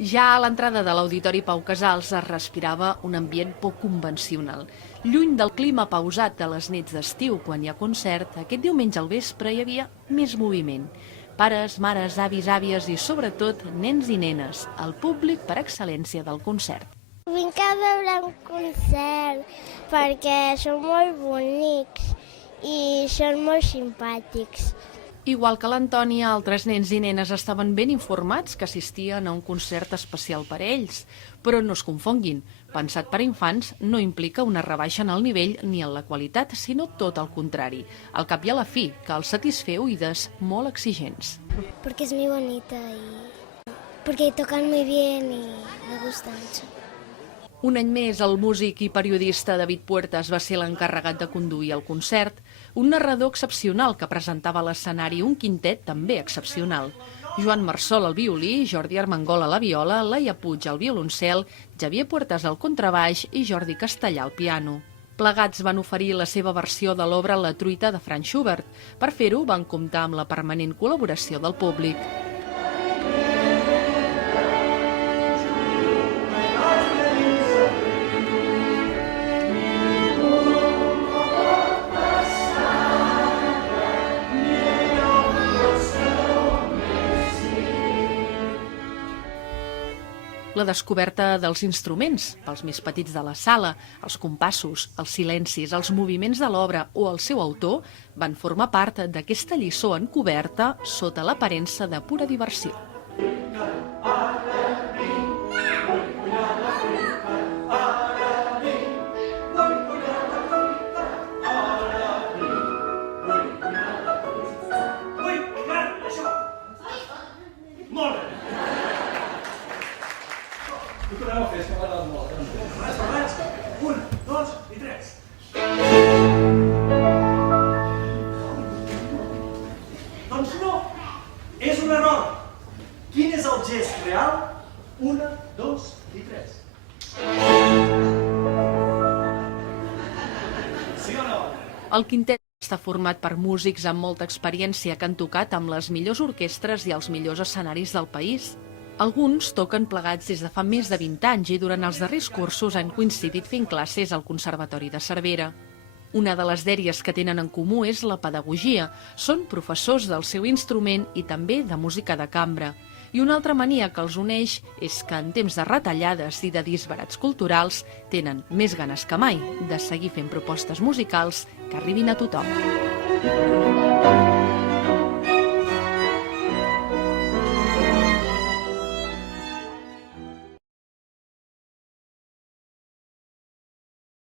Ja a l'entrada de l'Auditori Pau Casals es respirava un ambient poc convencional. Lluny del clima pausat de les nits d'estiu, quan hi ha concert, aquest diumenge al vespre hi havia més moviment. Pares, mares, avis, àvies i, sobretot, nens i nenes, el públic per excel·lència del concert. Vinc a veure un concert perquè són molt bonics i són molt simpàtics. Igual que l'Antònia, altres nens i nenes estaven ben informats que assistien a un concert especial per a ells. Però no es confonguin, pensat per a infants no implica una rebaixa en el nivell ni en la qualitat, sinó tot el contrari. Al cap i a la fi, cal satisfer oïdes molt exigents. Porque es muy bonita y porque tocan muy bien y me gusta mucho. Un any més, el músic i periodista David Puertas va ser l'encarregat de conduir el concert, un narrador excepcional que presentava a l'escenari un quintet també excepcional. Joan Marsol al violí, Jordi Armengol a la viola, Laia Puig al violoncel, Xavier Puertas al contrabaix i Jordi Castellà al piano. Plegats van oferir la seva versió de l'obra La truita de Franz Schubert. Per fer-ho van comptar amb la permanent col·laboració del públic. La descoberta dels instruments, pels més petits de la sala, els compassos, els silencis, els moviments de l'obra o el seu autor, van formar part d'aquesta lliçó encoberta sota l'aparença de pura diversió. Ho tornem a fer, és que m'ha agradat molt. 1, 2 i 3. Doncs no, és un error. Quin és el gest real? 1, 2 i 3. Sí o no? El quintet està format per músics amb molta experiència que han tocat amb les millors orquestres i els millors escenaris del país. Alguns toquen plegats des de fa més de 20 anys i durant els darrers cursos han coincidit fent classes al Conservatori de Cervera. Una de les dèries que tenen en comú és la pedagogia. Són professors del seu instrument i també de música de cambra. I una altra mania que els uneix és que en temps de retallades i de disbarats culturals tenen més ganes que mai de seguir fent propostes musicals que arribin a tothom.